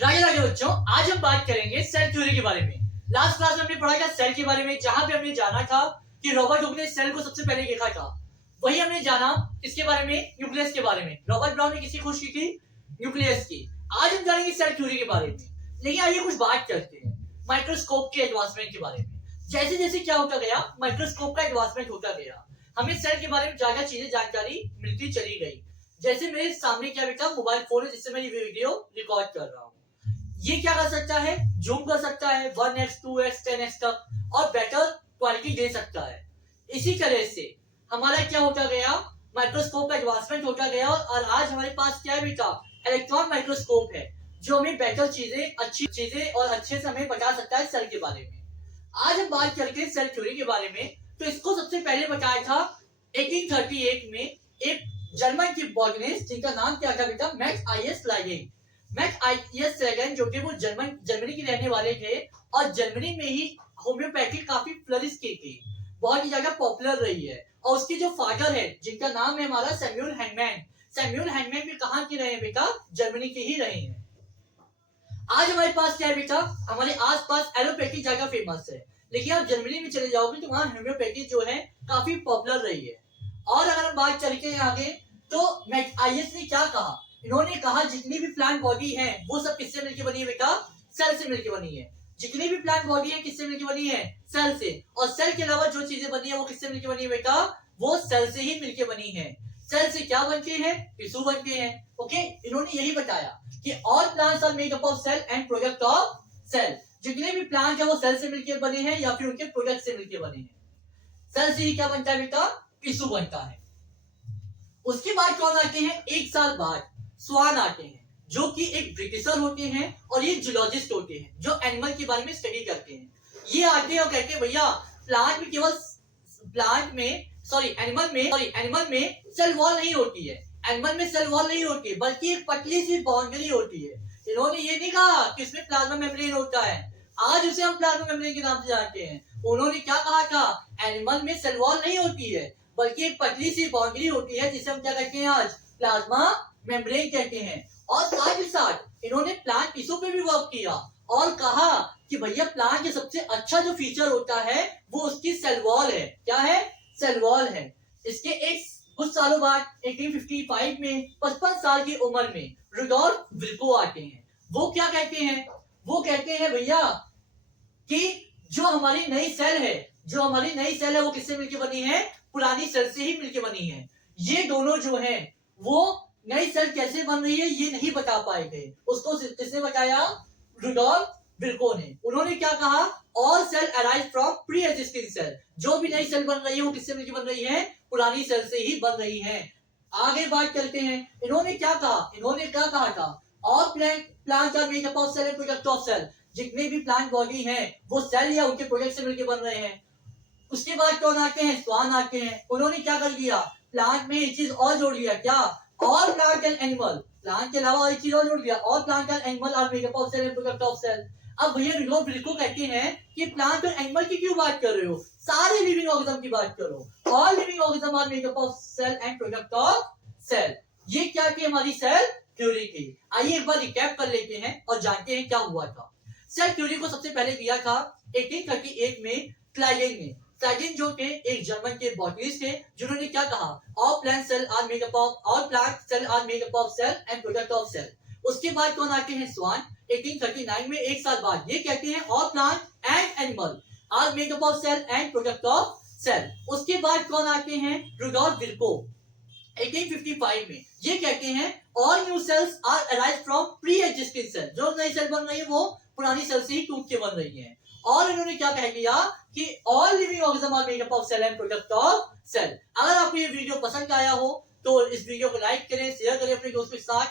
राधे राधे बच्चों, आज हम बात करेंगे सेल थ्योरी के बारे में। लास्ट क्लास में हमने पढ़ा था सेल के बारे में, जहां पे हमने जाना था कि रॉबर्ट हुक ने सेल को सबसे पहले देखा था। वही हमने जाना इसके बारे में, न्यूक्लियस के बारे में। रॉबर्ट ब्राउन ने किसकी खोज की थी? न्यूक्लियस की। आज हम जानेंगे सेल थ्योरी के बारे में। लेकिन आइए कुछ बात करते हैं माइक्रोस्कोप के एडवांसमेंट के बारे में। जैसे जैसे क्या होता गया, माइक्रोस्कोप का एडवांसमेंट होता गया, हमें सेल के बारे में ज्यादा चीजें जानकारी मिलती चली गई। जैसे मेरे सामने क्या बेटा मोबाइल फोन है, जिससे मैं ये वीडियो रिकॉर्ड कर रहा हूँ। ये क्या कर सकता है? जूम कर सकता है 1x 2x 10x तक और बेटर क्वालिटी दे सकता है। इसी तरह से हमारा क्या होता गया, माइक्रोस्कोप का एडवांसमेंट होता गया और आज हमारे पास क्या है बेटा, इलेक्ट्रॉन माइक्रोस्कोप है, जो हमें बेटर चीजें, अच्छी चीजें और अच्छे से हमें बता सकता है सेल के बारे में। आज हम बात करते हैं सेल थ्योरी के बारे में। तो इसको सबसे पहले बताया था 1838 में एक जर्मन की बॉटनिस्ट, जिनका नाम क्या था बेटा, मैक्स आईएस लाइगेन। मैक्स आईएस लाइगेन जो कि वो जर्मनी के रहने वाले थे और जर्मनी में ही होम्योपैथी काफी फ्लरिश की थी, बहुत ही ज्यादा पॉपुलर रही है। और उसके जो फादर है, जिनका नाम है हमारा सैमुअल हैनमैन। सैमुअल हैनमैन भी कहाँ के रहे हैं बेटा? जर्मनी के ही रहे हैं। आज हमारे पास क्या है बेटा, हमारे आसपास एलोपैथी ज्यादा फेमस है, लेकिन आप जर्मनी में चले जाओगे तो वहां होम्योपैथी जो है काफी पॉपुलर रही है। और अगर हम बात चलते हैं आगे, तो मैक्स आईएस ने क्या कहा? इन्होंने कहा जितनी भी प्लांट बॉडी है वो सब किससे मिलकर बनी है बेटा? सेल से मिलकर बनी है। जितनी भी प्लांट बॉडी है किससे मिलकर बनी है? सेल से। और सेल के अलावा जो चीजें बनी है वो किससे मिलकर बनी है बेटा? वो सेल से ही मिलकर बनी है। सेल से क्या बनते हैं? टिश्यू बनते हैं। ओके, इन्होंने यही बताया कि all plants are made up of cell and product of cell. जितने भी प्लांट है वो सेल से मिलकर बने हैं या फिर उनके प्रोडक्ट से मिलकर बने हैं। सेल से ही क्या बनता है बेटा? टिश्यू बनता है। उसके बाद कौन आते हैं? एक साल बाद स्वान आते हैं, जो कि एक ब्रिटिशर होते हैं और ये जूलॉजिस्ट होते हैं, जो एनिमल के बारे में स्टडी करते हैं। ये आते हैं और कहते हैं भैया एनिमल में सेल वॉल नहीं होती है। एनिमल में सेल वॉल नहीं होती, बल्कि एक पतली सी बाउंड्री होती है। इन्होंने ये नहीं कहा कि इसमें प्लाज्मा मेम्ब्रेन होता है, आज उसे हम प्लाज्मा मेम्ब्रेन के नाम से जानते हैं। उन्होंने क्या कहा था? एनिमल में सेल वॉल नहीं होती है, बल्कि एक पतली सी बाउंड्री होती है, जिसे हम क्या कहते हैं आज? प्लाज्मा मेम्ब्रेन कहते हैं। और साथ ही साथ इन्होंने प्लांट टिश्यू पे भी वर्क किया और कहा कि भैया प्लांट के सबसे अच्छा जो फीचर होता है वो उसकी सेल वॉल है। क्या है? सेल वॉल है। इसके एक कुछ सालों बाद 1855 में 55 साल की उम्र में रुडोल्फ विल्को आते हैं। वो क्या कहते हैं? वो कहते हैं भैया कि जो हमारी नई सेल है वो किससे मिलकर बनी है? पुरानी सेल से ही मिलकर बनी है। ये दोनों जो हैं वो नई सेल कैसे बन रही है ये नहीं बता पाए थे। उसको किसने बताया? रुडोल्फ विल्को ने। उन्होंने क्या कहा? All cell arise from pre existing cell. जो भी नई सेल बन रही है वो किससे मिलकर बन रही है? पुरानी सेल से ही बन रही है। आगे बात करते हैं, इन्होंने क्या कहा था? All plants are made up of cell and product of cell. जितने भी प्लांट बॉडी हैं वो सेल या उनके प्रोडक्ट से मिलकर बन रहे हैं। उसके बाद कौन आते हैं? स्वान आते हैं। उन्होंने क्या कर दिया? प्लांट में एक चीज और जोड़ दिया। क्या? All plant and animal. Plant के अलावा एक चीज और जोड़ दिया, all plant and animal are made up of cell and product of cell. अब भैया रुडोल्फ विल्को कहते हैं कि प्लांट और एनिमल की क्यों बात कर रहे हो? सारे लिविंग ऑर्गेनिज्म की बात करो। All living organism are made up of cell and product of cell. ये क्या की हमारी सेल थ्योरी की। आइए एक बार रिकैप कर लेते हैं और जानते हैं क्या हुआ था। सेल थ्योरी को सबसे पहले दिया था 1838 में क्लाइगेन ने। क्लाइगेन जो थे एक जर्मन के बॉटनिस्ट थे, जिन्होंने क्या कहा? All plant cell are made up of cell and product of cell. उसके बाद कौन आते हैं? स्वान 1839 में, एक साल बाद। ये कहते हैं all plant and animal are made up of cell and product of cell. उसके बाद कौन आते हैं? रुडोल्फ विल्को 1855 में। ये कहते हैं all new cells are arise from pre existing cell. जो नई सेल बन रही है वो पुरानी सेल से ही टूट के बन रही है। और इन्होंने क्या कह दिया कि all living organism are made up of cell and product of cell. अगर आपको ये वीडियो पसंद आया हो तो इस वीडियो को लाइक करें, शेयर करें अपने दोस्तों के साथ।